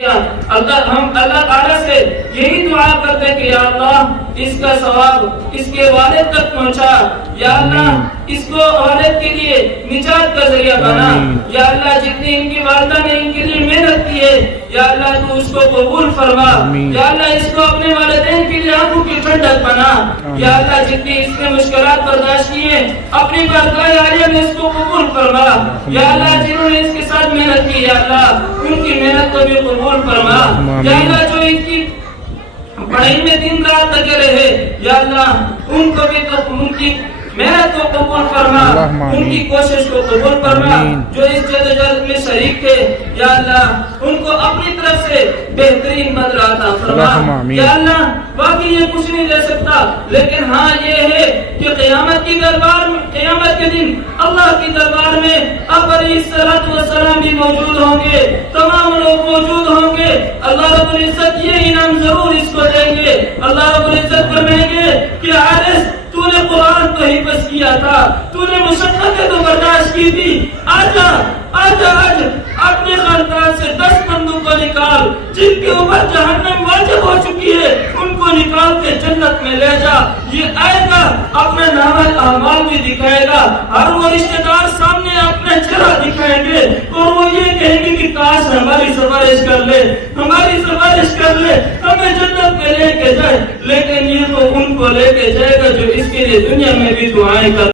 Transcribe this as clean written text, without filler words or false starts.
ہم اللہ تعالیٰ سے یہی دعا کرتے ہیں کہ یا اللہ اس کا ثواب اس کے والد تک پہنچا، یا اللہ اس کو والد کے لیے نجات کا ذریعہ بنا، یا اللہ جتنی ان کی والدہ نے ان کے لیے محنت کی ہے یا اللہ تو اس کو قبول فرما، یا اللہ اس کو اپنے والدین کے لیے آنکھوں کی ٹھنڈک بنا، یا اللہ جتنی اس نے مشکلات برداشت کی ہیں اپنی بارگاہ عالیہ میں اس کو قبول فرما، یا اللہ جنہوں نے اس کے ساتھ محنت کی یا اللہ ان کی محنت کو بھی قبول فرما، یا اللہ جو ان کی پڑھائی میں دن رات لگے رہے یا اللہ ان کو بھی تو ان کی محنت کو قبول فرما، ان کی کوشش کو قبول فرما، جو اس جدوجہد میں شریک تھے یا اللہ ان کو اپنی طرف سے بہترین بدلہ عطا فرما، یا اللہ باقی یہ کچھ نہیں دے سکتا لیکن ہاں یہ ہے کہ قیامت کی دربار میں قیامت کے دن اللہ کی دربار میں اب علیہ السلام بھی موجود ہوں گے، تمام لوگ موجود ہوں گے، اللہ رب العزت یہ انعام ضرور اس کو دیں گے، اللہ رب العزت فرمائیں گے کہ حارث تو نے قرآن تو ہی بس کیا تھا، تو نے مشقتیں تو برداشت کی تھی، آجا اپنے خاندان سے 10 بندوں کو نکال جن کے اوپر جہنم واجب ہو چکی ہے، ان کو نکال کے جنت میں لے جا، یہ آئے گا اپنے نامہ اعمال بھی دکھائے گا، ہر وہ رشتہ دار سامنے اپنا چہرہ دکھائیں گے اور وہ یہ کہیں گے کہ کاش ہماری سفارش کر لے، ہمیں جنت میں لے کے جائے، لیکن یہ تو ان کو لے کے جائے گا جو اس کے لیے دنیا میں بھی دعائیں کر